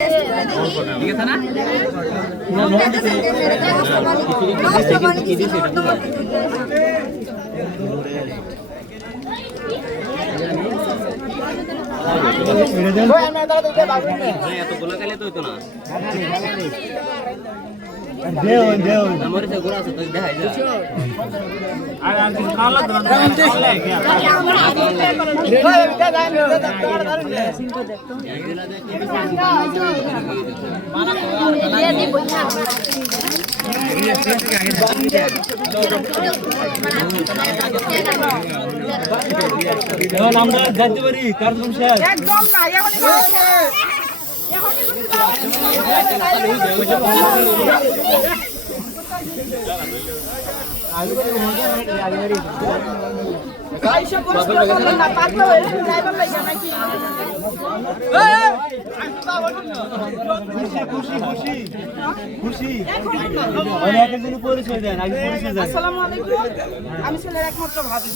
ঠিক আছে না? এত গোলা কালে তো হইতো না। আমার কাছে গোলা আছে তো দেখাই যা। আমরা যাইতে পারি কার্যক্রম শেষ একদম না আসসালামু আলাইকুম, আমি ছেলের একমাত্র ভাবি।